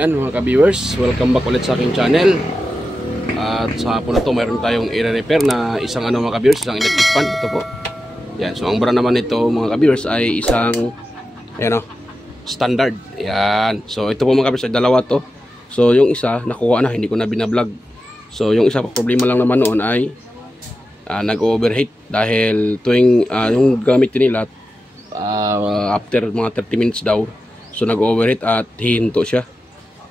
Ayan mga ka-viewers, welcome back ulit sa aking channel. At sa hapon na to mayroon tayong i-repair na isang mga ka-viewers, isang electric fan. Ito po. Ayan, so ang brand naman nito mga ka-viewers ay isang standard. Ayan, so ito po mga ka-viewers ay dalawa to. So yung isa nakuha na, hindi ko na binablog. So yung isa problema lang naman noon ay nag-overheat dahil tuwing yung gamit nila after mga 30 minutes daw, so nag-overheat at hihinto siya.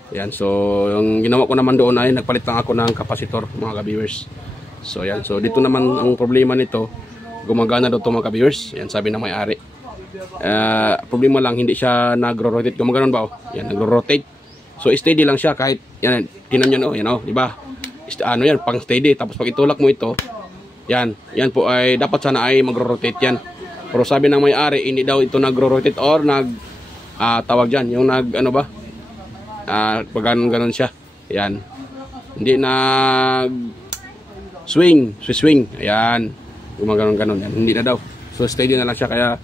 Yan, so yung ginawa ko naman doon ay nagpalit lang ako ng kapasitor mga ka-viewers. So yan, so dito naman ang problema nito, gumagana daw ito mga ka-viewers. Yan, sabi ng may-ari. Problema lang, hindi siya nagro-rotate. Gumaganon ba? Yan, nagro-rotate. So steady lang siya kahit yan, tinan nyo no, yan o, diba? Yan, pang steady. Tapos pag itulak mo ito, yan po ay dapat sana ay magro-rotate yan. Pero sabi ng may-ari, hindi daw ito nagro-rotate or tawag dyan, yung pag ganon siya. Ayan. Hindi nag swing. Ayan. Gumaganon. Yan. Hindi na daw. So steady na lang siya kaya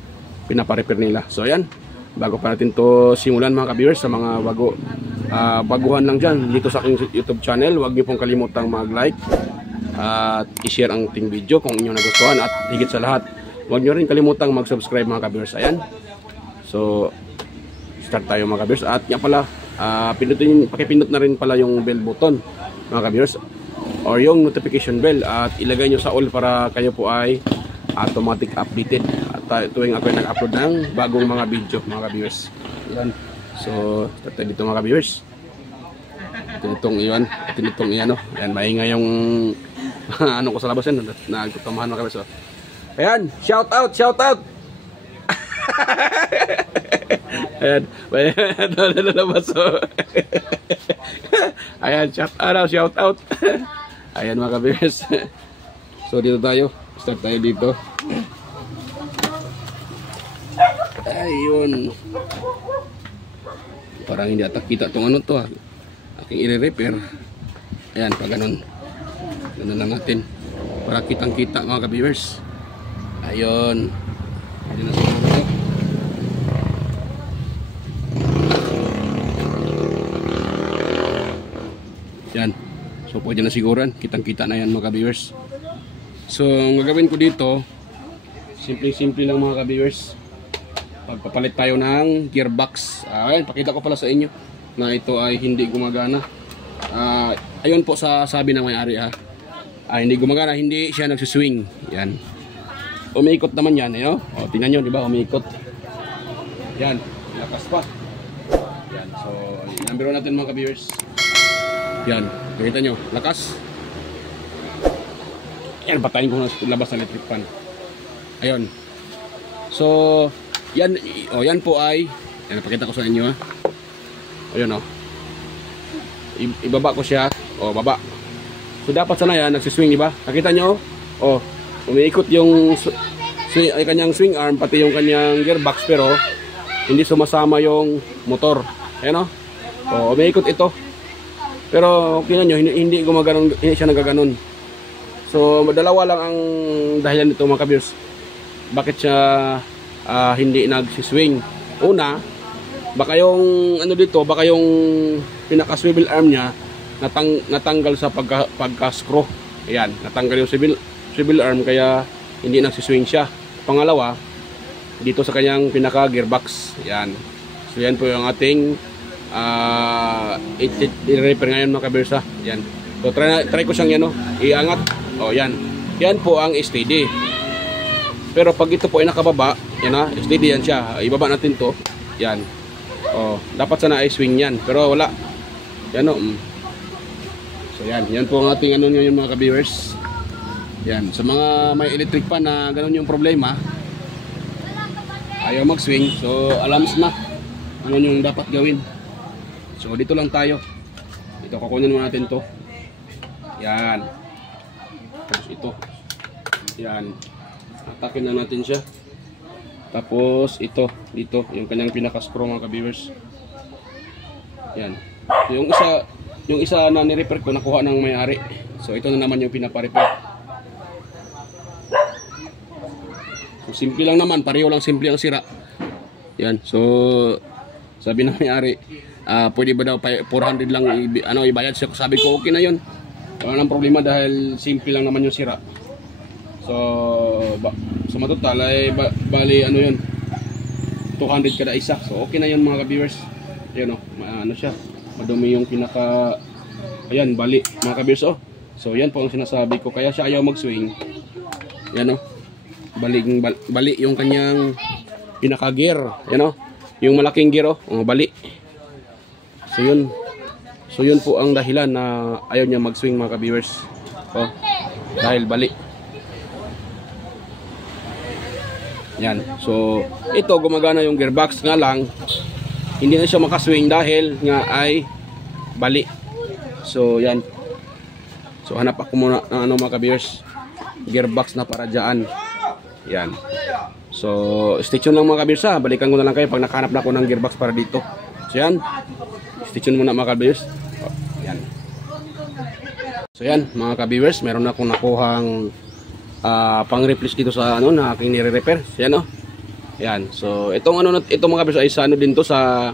pinaparepair nila. So ayan. Bago pa natin to simulan mga ka-viewers, sa mga baguhan lang dyan dito sa aking YouTube channel, huwag niyo pong kalimutang mag-like at i-share ang ating video kung inyong nagustuhan. At higit sa lahat, huwag niyo rin kalimutang mag-subscribe mga ka-viewers. Ayan. So start tayo mga ka-viewers. At nga pala, pakipindot na rin pala yung bell button mga ka-viewers or yung notification bell at ilagay nyo sa all para kayo po ay automatic updated at tuwing ako ay nag-upload ng bagong mga video mga ka-viewers. Yan. So start tayo dito mga ka-viewers. Itong iyan. Yan, maingay yung ko sa labas yan. Nagtutamahan mga ka-viewers. Ayan, shout out ayan, lalabas. Ayan, shout out. Ayan mga ka-viewers. So dito tayo, start tayo dito. Ayun, parang hindi ata kita itong to aking i-repair. Ayan, pag ganun lang natin para kitang kita mga ka-viewers. Ayun, hindi na siguro ito. Yan. So pwede na siguran. Kitang-kita na yan mga ka-viewers. So ang gagawin ko dito, simple lang mga ka-viewers. Pagpapalit tayo ng gearbox. Ayun, pakita ko pala sa inyo na ito ay hindi gumagana. Ayun po sa sabi ng may-ari hindi gumagana, hindi siya nagsuswing. Yan. Umiikot naman yan, O, tingnan nyo, di ba? Umiikot. Yan, lakas pa. Yan, so number 1 natin mga ka-viewers. Yan, nakita nyo, lakas. Yan, patayin ko na labas ng electric fan. Ayun. So, yan po ay, yan, pakita ko sa inyo Ayun ibaba ko siya, baba. So, dapat sana yan, nagsiswing, di ba? Nakita nyo, umiikot yung kanyang swing arm, pati yung kanyang gearbox, pero hindi sumasama yung motor. Ayun umiikot ito. Pero tingnan nyo, hindi gumaganon, hindi siya nagaganon. So dalawa lang ang dahilan nito mga ka-viewers. Bakit siya hindi nagsiswing? Una, baka yung baka yung pinaka-swivel arm niya natanggal sa pagka-screw. Ayan, natanggal yung swivel arm kaya hindi nagsiswing siya. Pangalawa, dito sa kanyang pinaka-gearbox. Ayan. So yan po yung ating i-repair ngayon mga ka-viewers. Yan. So try ko siyang iangat. Yan. Yan po ang steady. Pero pag ito po ay nakababa, steady yan siya. Ibaba natin to. Yan. Dapat sana ay swing yan. Pero wala. Yan So yan. Yan po ang ating ngayon mga ka-viewers. Yan. Sa mga may electric fan na ganun yung problema, ayaw mag-swing. So alams na ano yung dapat gawin. So dito lang tayo. Ito, kukunin muna natin to. Yan. Tapos ito. Yan. Atakin na natin siya. Tapos ito, dito, yung kanyang pinaka-screw mga ka-viewers. Yan. Yung isa na ni-repair ko, nakuha ng may-ari. So ito na naman yung pinapa-repair. So simple lang naman, pareho lang simple ang sira. Yan. So sabi ng may-ari, pwede ba daw 400 lang ibayad. So sabi ko okay na yun, wala nang problema dahil simple lang naman yung sira. So sa matotal ay bali ano yun, 200 kada isa. So okay na yun mga ka-viewers. Ayan ano siya, madumi yung pinaka, ayan bali mga ka-viewers. So yan po ang sinasabi ko, kaya siya ayaw mag-swing. Yan bali yung kanyang pinaka gear, yan yung malaking gear bali. So yun po ang dahilan na ayaw niya mag-swing mga ka-viewers. Dahil bali. Yan. So ito gumagana yung gearbox, nga lang hindi na siya makaswing dahil nga ay bali. So yan. So hanap ako muna ng mga ka-viewers, gearbox na para dyan. Yan. So stay tuned lang mga ka-viewers, balikan ko na lang kayo pag nakahanap na ako ng gearbox para dito. So yan. Stay tuned muna mga ka-viewers. Yan. So yan mga ka-viewers, meron na akong nakuhang pang-replace dito sa na aking nire-repair. Yan Yan. So itong itong mga ka-viewers ay sa din to, sa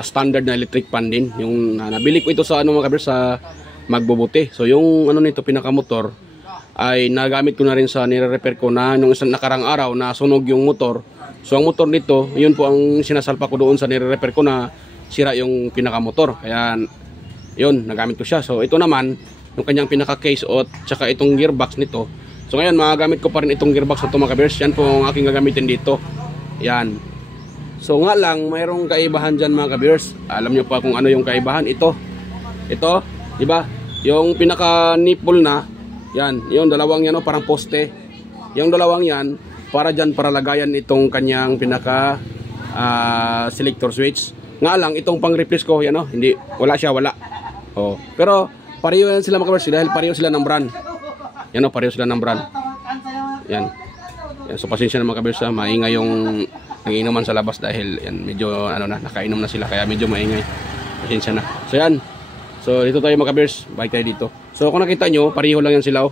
standard na electric fan din. Yung nabili ko ito sa mga ka-viewers sa Magbubuti. So yung nito pinaka-motor ay nagamit ko na rin sa nire-repair ko na nung isang nakarang araw na sunog yung motor. So ang motor nito, yun po ang sinasalpa ko doon sa nire-repair ko na sira yung pinaka-motor. Kaya yun, nagamit ko siya. So ito naman yung kanyang pinaka-case at saka itong gearbox nito. So ngayon magagamit ko pa rin itong gearbox na ito mga ka-viewers. Yan po ang aking gagamitin dito. Yan. So nga lang, mayroong kaibahan dyan mga ka-viewers. Alam nyo pa kung ano yung kaibahan. Ito, diba? Yung pinaka-nipple na, yan, yung dalawang yan parang poste. Yung dalawang yan, para dyan, para lagayan itong kanyang pinaka selector switch. Nga lang, itong pang-replace ko, yan hindi, wala siya, wala. Pero, pareho yan sila mga ka-viewers dahil pareho sila ng brand. Yan pareho sila ng brand. Yan. So pasensya na mga ka-viewers, maingay yung nangiinuman sa labas dahil yan medyo nakainom na sila kaya medyo maingay. Pasensya na. So yan. So dito tayo mga ka-viewers, balik tayo dito. So kung nakita nyo, pareho lang yan sila.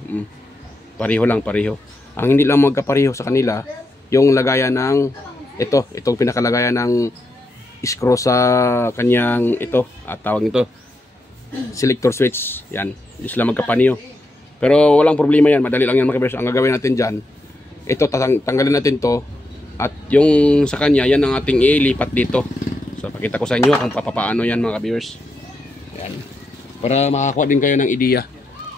Pareho lang, pareho. Ang hindi lang magkapareho sa kanila, yung lagayan ng itong pinakalagayan ng screw sa kanyang tawag ito selector switch. Yan. Hindi sila magkapareho. Pero walang problema yan, madali lang yan mga ka-viewers. Ang gagawin natin dyan, ito tanggalin natin to, at yung sa kanya, yan ang ating ilipat dito. So pakita ko sa inyo kung papaano yan mga ka-viewers. Yan. Para makakuha din kayo ng ideya.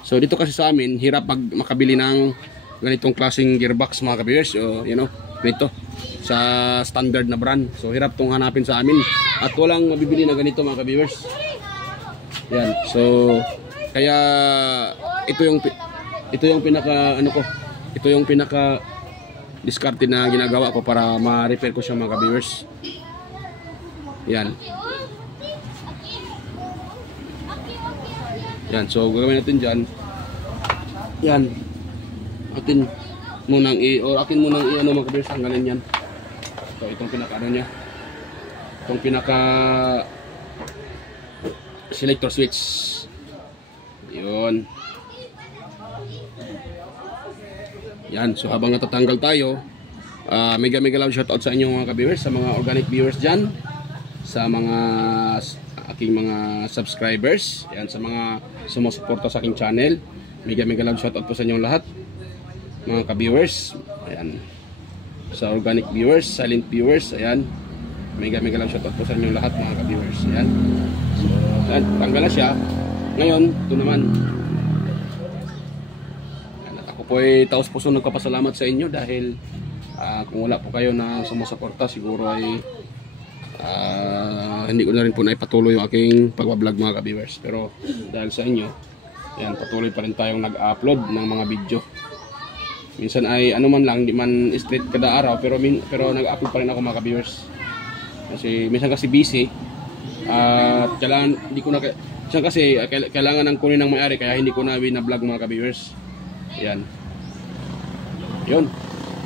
So dito kasi sa amin, hirap pag makabili ng ganitong klaseng gearbox mga ka-viewers. So ganito sa standard na brand. So hirap tong hanapin sa amin at walang mabibili na ganito mga ka-viewers. Yan. So kaya ito yung pinaka ito yung pinaka discarded na ginagawa ko para ma-repair ko siya mga ka-viewers. Yan. Yan, so gagawin natin dyan. Yan. Akin munang mga ka-viewers, tanggalin yan. So itong pinaka niya. Itong pinaka selector switch. Yun. Yan, so habang natatanggal tayo, mega love shoutout sa inyo mga ka-viewers, sa mga organic viewers dyan, sa mga aking mga subscribers, yan, sa mga sumusuporta sa aking channel. Mega love shoutout po sa inyong lahat mga ka-viewers. Ayan, sa organic viewers, silent viewers, ayan, mega love shoutout po sa inyong lahat mga ka-viewers. Ayan, so tanggal na siya. Ngayon, ito naman, po ay taos puso nagpapasalamat sa inyo dahil kung wala po kayo na sumusuporta, siguro ay hindi ko na rin po naipatuloy yung aking pagbablog mga ka-viewers. Pero dahil sa inyo, yan, patuloy pa rin tayong nag-upload ng mga video. Minsan ay man lang, hindi man straight kada araw, pero nag-upload pa rin ako mga ka-viewers. Kasi minsan kasi busy at kailangan kailangan ng kunin ng may-ari, kaya hindi ko na wina-vlog mga ka-viewers. Yan. Yun.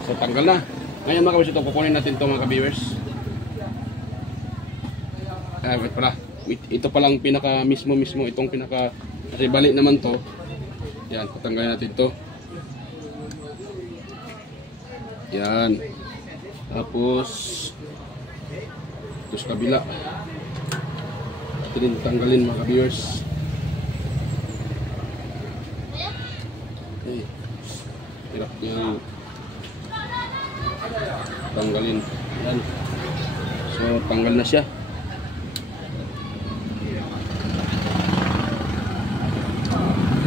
So tanggal na. Ngayon mga ka-viewers, ito kukunin natin ito mga ka-viewers. Wait pala. Ito palang pinaka mismo itong pinaka, kasi balik naman to. Yan, patanggalin natin ito. Yan. Tapos ito sa kabila. natin din tanggalin mga ka-viewers. Okay. Hirap niyang tanggalin. Yan. So tanggal na siya.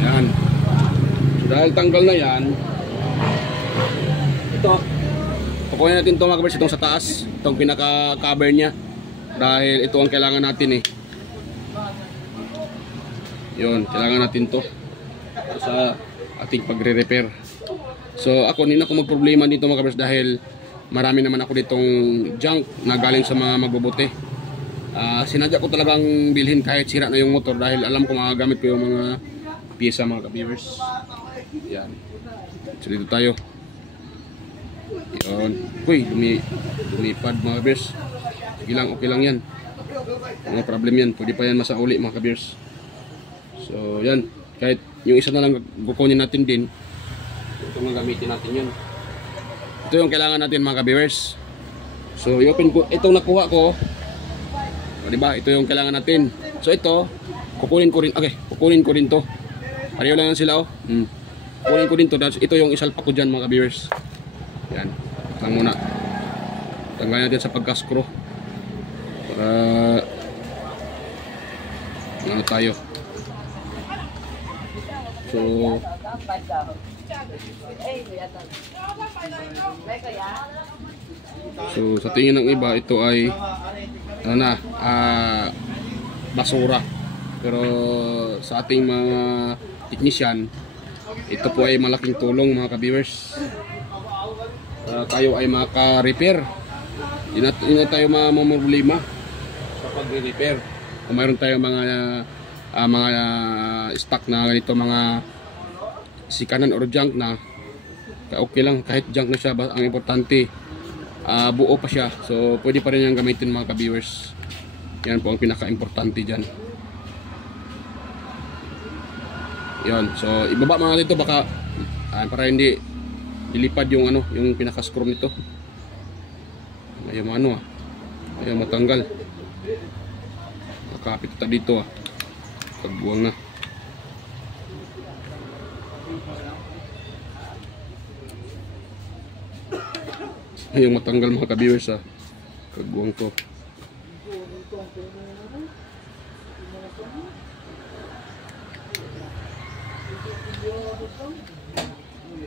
Yan. So dahil tanggal na yan, ito kukunin natin ito mga ka-viewers, itong sa taas, itong pinaka cover nya, dahil ito ang kailangan natin eh. Yun, kailangan natin to sa ating pagre-repair. So ako hindi na ako magproblema dito mga ka-viewers, dahil marami naman ako ditong junk na galing sa mga magbubuti. Sinadya ko talagang bilhin kahit sira na yung motor, dahil alam ko magagamit ko yung mga piyesa mga ka-viewers. Yan. So dito tayo. Yun. Uy, lumipad mga ka-viewers. Sige lang, okay lang yan. Mga problem yan. Pwede pa yan masauli mga ka-viewers. So yan. Kahit yung isa na lang kukunin natin din, ito mga gamitin natin yun. Ito yung kailangan natin mga ka-viewers. So i-open ko. Itong nakuha ko, o, diba? Ito yung kailangan natin. So ito, kukunin ko rin. Okay, kukunin ko rin to. Pareho lang sila oh. Kukunin ko din to. Ito yung isalpak ko dyan mga ka-viewers. Yan. Lang muna. Tanggalin natin sa pagka-screw. Para ano tayo. So sa tingin ng iba, ito ay ano na, basura. Pero sa ating mga technician, ito po ay malaking tulong mga ka-viewers. Tayo ay maka-repair. Hindi na tayo mamumroblema sa pag-repair. Kung mayroon tayo mga stock na ganito, mga sikanan or junk na, okay lang kahit junk na siya. Ang importante, buo pa siya. So pwede pa rin yung gamitin mga ka-viewers. Yan po ang pinaka-importante dyan. Yan. So ibaba mga dito baka para hindi ilipad yung ano, yung pinaka-screw nito. Ayaw ano ayaw matanggal. Nakapit ta dito pagbuwang na. Ayaw matanggal mga ka-viewers kagbuwang to.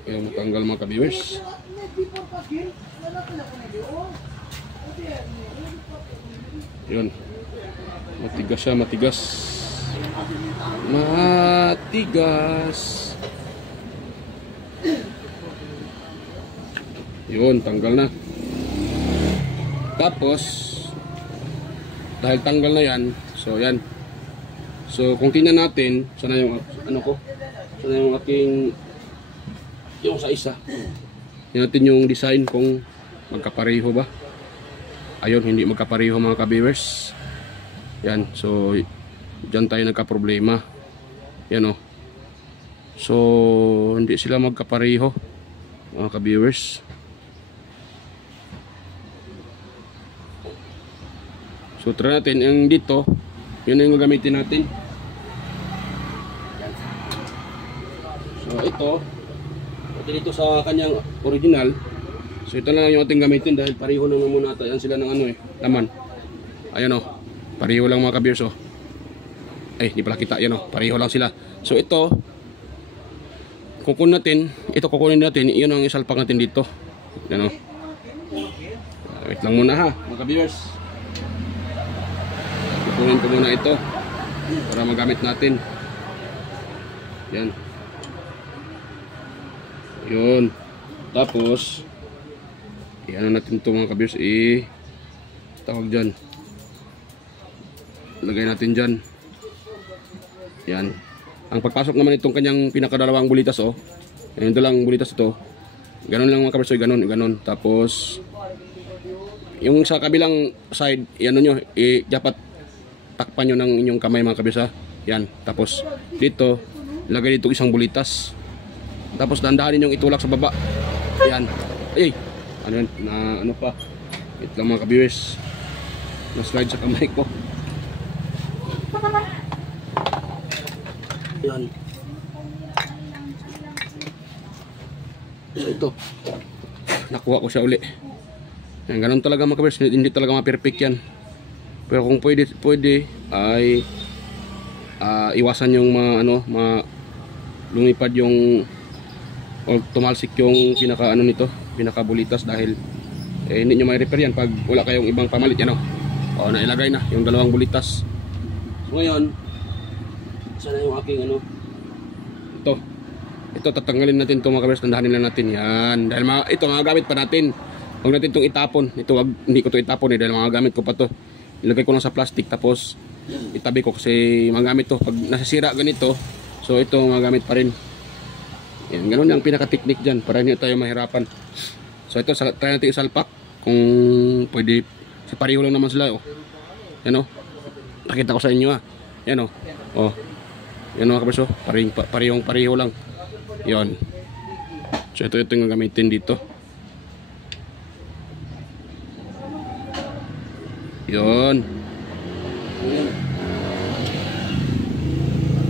Ayaw matanggal mga ka-viewers. Yun. Matigas siya, matigas. Matigas. Yun, tanggal na. Tapos dahil tanggal na yan, so yan. So kung tingnan natin, sana yung ano ko? Sana yung aking yung sa isa. Tingnan natin yung design kung magkapareho ba. Ayun, hindi magkapareho mga ka-viewers. Yan, so diyan tayo nagka-problema. Yan oh. So hindi sila magkapareho mga ka-viewers. So try natin yung dito. Yun yung gagamitin natin. So ito dito sa kanyang original. So ito lang yung ating gamitin dahil pareho lang naman natin. Yan sila ng ano laman. Ayan oh. Pareho lang mga ka-viewers oh. Di pala kita. Yan oh. Pareho lang sila. So ito kukunin natin. Iyon ang isalpak natin dito. Yan oh. Wait lang muna mga ka-viewers. Kukunin ko muna ito para magamit natin. Yan. Yun. Tapos i-ano natin ito mga ka-viewers, tawag dyan, lagay natin dyan. Yan. Ang pagpasok naman itong kanyang pinakadalawang bulitas yan ito lang bulitas ito. Ganon lang mga ka-viewers, ganon. Tapos yung sa kabilang side, ano nyo, dapat takpan nyo ng inyong kamay mga ka-viewers yan. Tapos dito lagay dito isang bulitas. Tapos dandahanin yung itulak sa baba. Yan. Ano yun? Ano pa? Ito lang mga ka-viewers. Na-slide sa kamay ko. Yan. So ito. Nakuha ko siya uli. Yan, ganun talaga mga kabers. Hindi talaga ma-perfect yan. Pero kung pwede ay iwasan yung lumipad yung o tumalsik yung pinaka bulitas dahil hindi nyo may repair yan pag wala kayong ibang pamalit yan o nailagay na yung dalawang bulitas. So ngayon sana yung aking ito tatanggalin natin ito mga kabers, tandahanin lang natin yan dahil ito mga gamit pa natin. Huwag natin itong itapon, hindi ko ito itapon dahil mga gamit ko pa to. Ilagay ko lang sa plastic tapos itabi ko kasi magamit to pag nasisira ganito. So ito magamit pa rin. Yan, ganun yung pinaka-technique dyan para hindi tayo mahirapan. So ito, try natin isalpak kung pwede. Sa pareho lang naman sila yan nakita ko sa inyo yan yan mga kaberso, pareho lang yan. So ito yung gagamitin dito. Yun.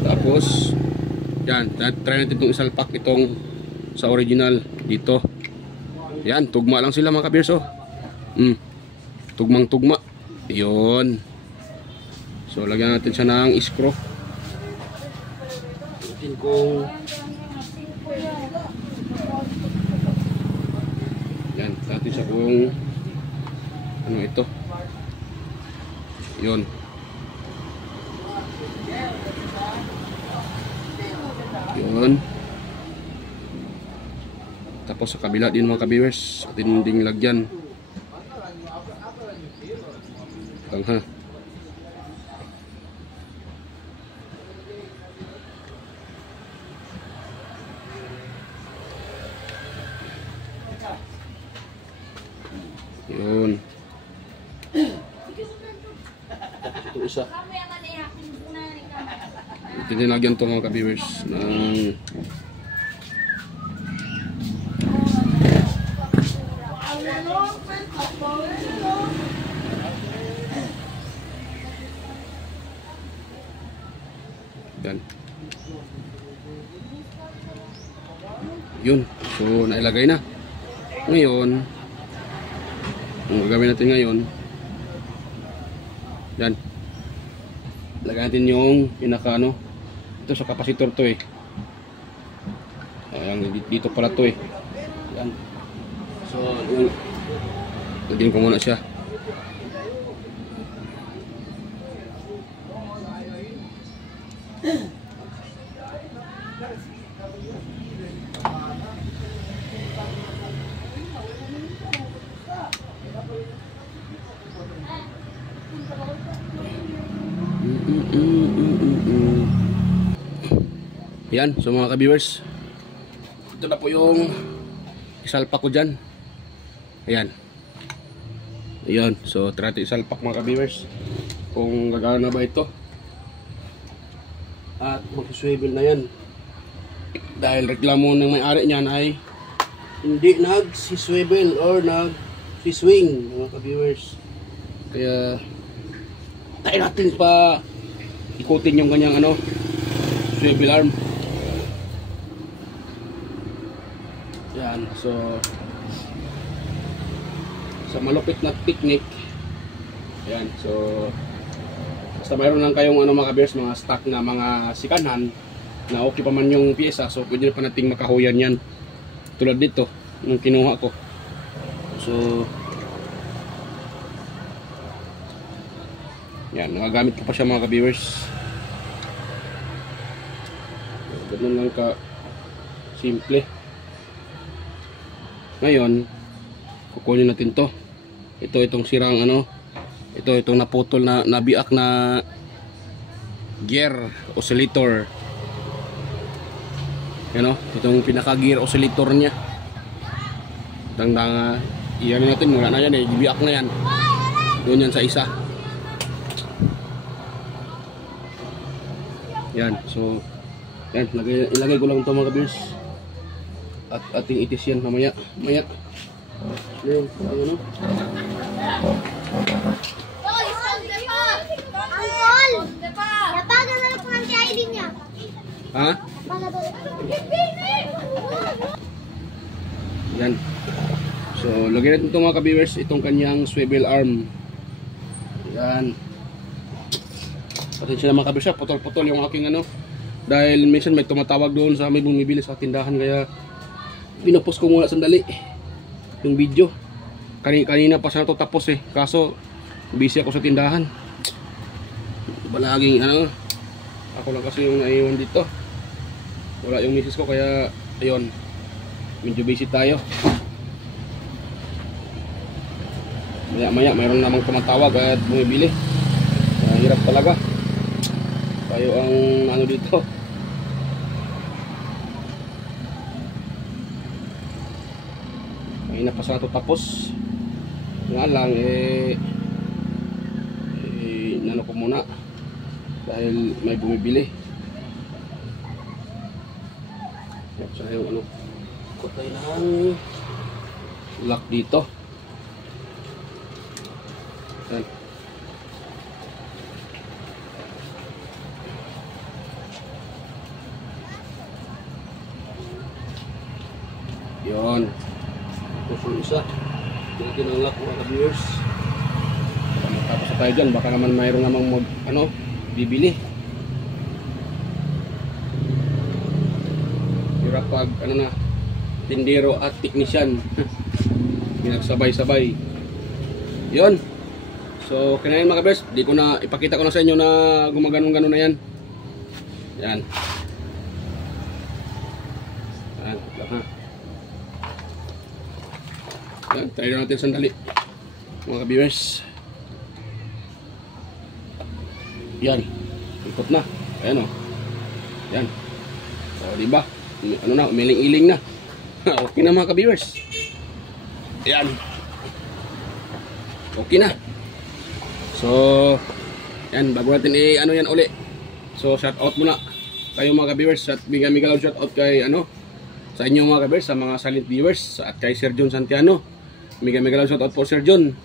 Tapos yan, try natin itong isalpak itong sa original dito. Yan, tugma lang sila mga kabirso. Tugmang tugma. Yun. So lagyan natin siya ng screw. Natin kung yan, natin siya kung ito. Yun. Yun. Tapos sa kabila din mga ka-viewers, atin ding lagyan. Tangha. Yun. Ito isa. Tinilagyan to mga ka-viewers ng yan. Yun. So nailagay na. Ngayon ang gagawin natin ngayon yan, lagyan natin yung pinaka ito sa kapasitor to ayan, dito pala to yan. So yun, lagyan ko muna siya. Yan, so mga ka-viewers, ito na po yung isalpak ko dyan. Ayan. Ayan, so try natin isalpak mga ka-viewers kung gagana ba ito. At mag-swivel na yan dahil reklamo ng may-ari niyan ay hindi nag-swivel or nag-swing mga ka-viewers. Kaya tayo natin pa ikutin yung kanyang swivel arm. Yan, so sa malupit na technique. Yan, so basta mayroon lang kayong mga ka-viewers, mga stock na mga sikanhan na okay pa man yung pyesa, so pwede na pa nating makahuyan yan tulad dito nung kinuha ko. So yan, nagagamit ko pa siya mga ka-viewers. Ganun lang ka simple. Ngayon kukunin natin to. Itong sirang itong naputol na nabiak na gear oscillator. Itong pinaka gear oscillator niya. Tandang iyan natin, wala na yan biak na yan. Doon yan sa isa. Yan, so yan, ilagay ko lang ito mga kabils. At ating itis yan mamaya. Yan, Uncle! Napagan na lang po ang ID niya. Ha? Yan. So, lagyan natin ito mga ka-viewers, itong kanyang swivel arm. Yan. Pasensya na mga ka-viewers, putol-putol yung aking ano. Dahil minsan may tumatawag doon sa may bumibili sa tindahan, kaya pinopost ko muna sandali yung video. Kanina pa sana ito tapos eh, kaso busy ako sa tindahan. Balaging ano, ako lang kasi yung naiwan dito. Wala yung misis ko, kaya ayun, medyo busy tayo. Maya mayroon namang tumatawag at bumibili. Hirap talaga tayo ang ano dito. May napasa ito tapos nga lang nano ko muna dahil may bumibili. So yung ano, kutay ng lock dito. Yan. Yun. Ito yung isa. Ito yung lock mga ka-viewers. Tapos na tayo dyan, baka naman mayroon namang ano, bibili. Hirap pag ano na, tindero at technician. Pinagsabay-sabay. Yun. So, kinain mga ka-viewers, di ko na, ipakita ko na sa inyo na gumaganong-ganon na yan. Yan. Yan, ha. Yan, try na natin sandali mga ka-viewers. Yan, ikot na. Ayan o. Yan. So, diba? Ano na, umiling-iling na. Okay na mga ka-viewers. Yan. Okay na. So, yan, bago natin ano yan uli. So, shout out muna kayo mga ka-viewers. At bigyan shout out kay ano, sa inyo mga ka-viewers, sa mga silent viewers, at kay Sir John Santiano. Bigyan shout out po Sir John.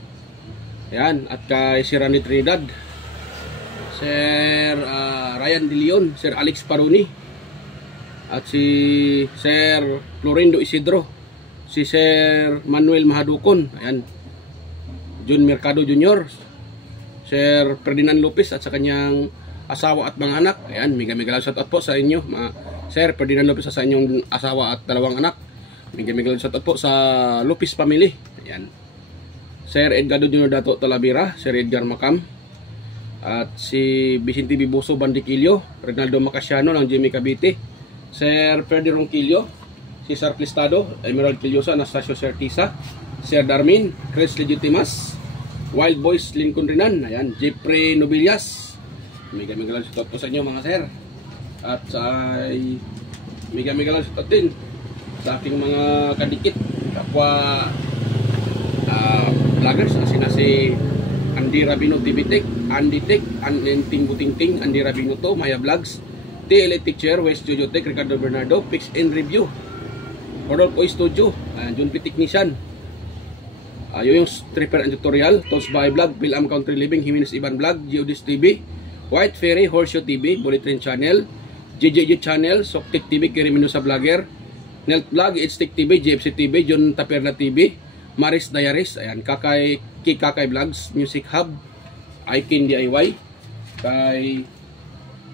Yan, at kay Sir Randy Trinidad, Sir Ryan De Leon, Sir Alex Paruni, at si Sir Florindo Isidro, si Sir Manuel Mahadukon, ayan, Jun Mercado Jr., Sir Ferdinand Lopez at sa kanyang asawa at mga anak. Ayan, mega shout out po sa inyo, Sir Ferdinand Lopez, sa inyong asawa at dalawang anak. Mega shout out po sa Lopez family. Ayan, Sir Edgardo Jr. Dato Talavera, Sir Edgar Macam, at si Vicente Bibuso Bandiquillo, Reynaldo Macasiano ng Jimmy Cavite, Sir Ferdy Ronquillo, Cesar Cristado, Emerald Quillosa, Anastasio Certisa, Sir Darmin, Chris Legitimas, Wild Boys Lincoln Rinan, ayan, Jeffrey Nobilias. Mega shout out po sa inyo mga sir. At sa mega shout out din sa aking mga kadikit, kapwa vloggers, si Andy Rabino TV Tech, Andy Tech, Anenting Butingting, Andy Rabino to, Maya Vlogs, TLA Teacher, West Studio Tech, Ricardo Bernardo, Pix and Review, Rodolfo Studio, John P. Technician, yung Stripper and Tutorial, Toast by Vlog, Bilam Country Living, Jimenez Iban Vlog, Geodis TV, White Ferry, Horseshoe TV, Bullet Train Channel, JJJ Channel, Soktik TV, Kirimino sa Vlogger, Nelt Vlog, Itstick TV, JFC TV, John Taperla TV, Maris Diaries, ayan, Kakay Vlogs, Music Hub, Ikin DIY, kay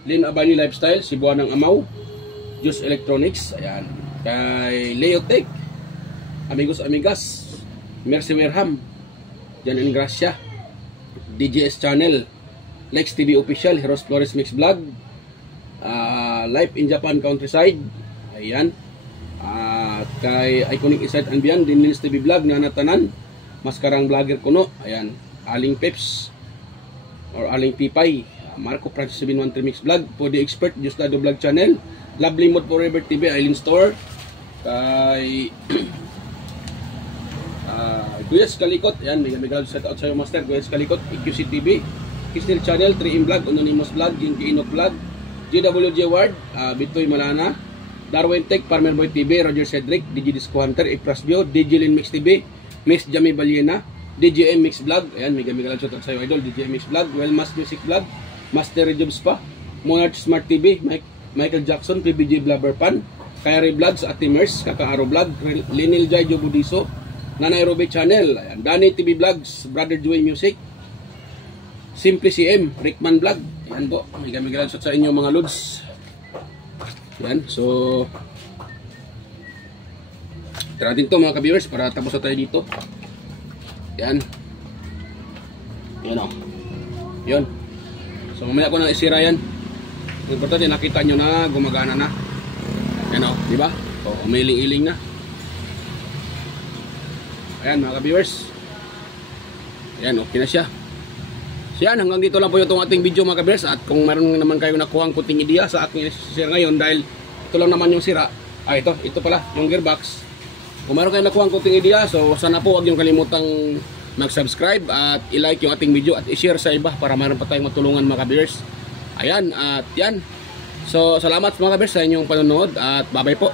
Lin Abani Lifestyle, Cebuan ng Amaw, Juice Electronics, ayan, kay Leotech, Amigos Amigas, Mercy Merham, Jan and Gracia, DJS Channel, Lex TV Official, Heroes Flores Mix Vlog, Life in Japan Countryside, ayan, kay Iconic Inside and Beyond, Dinlins TV Vlog, Nanatanan, Maskarang Vlogger Kuno, ayan, Aling Peps or Aling Pipay, Marco Francis 713 Mix Vlog, Podi Expert, Justado Vlog Channel, Lovely Mood Forever TV, Island Store, kay Guyas Kalikot, ayan, mega shout out sa iyo master, Guyas Kalikot, EQC TV, Kisnil Channel, 3M Vlog, Anonymous Vlog, Jinky Inok Vlog, JWJ Ward, Bitoy Malana, Darwin Tech, Farmer Boy TV, Roger Cedric, DJ Disco Hunter, Ipras Bio, DJ Lin Mix TV, Miss Jamie Baliena, DJM Mix Vlog, ayan, mega shout out sa iyo idol, DJM Mix Vlog, Wellmas Music Vlog, Master Jobs pa, Monarch Smart TV, Michael Jackson, PBJ Blubber Pan, Kyrie Vlogs, Ate Mers, Kakaaro Vlog, Linil Jai Jobudiso, Nanay Robe Channel, ayan, Danny TV Vlogs, Brother Joey Music, Simply CM, Rickman Vlog. Ayan po, may gamig sa inyo mga lods. Ayan, so tira natin to mga ka-viewers para tapos na tayo dito. Ayan. Ayan o. Yun. So mamaya ko na isira yan. Importante nakita nyo na gumagana na. Ayan o, diba? O, umiling-iling na. Ayan mga ka-viewers. Ayan, okay na siya. So yan, hanggang dito lang po yung ating video mga ka-viewers. At kung meron naman kayo nakuha ang kunting idea sa aking share ngayon, dahil ito lang naman yung sira. Ito pala, yung gearbox. Kung meron kayo nakuha ang kunting idea, so sana po huwag yung kalimutang mag-subscribe at i-like yung ating video at i-share sa iba para mayroon pa tayong matulungan mga ka-viewers. Ayan, at yan. So salamat mga ka-viewers sa inyong panonood at bye-bye po.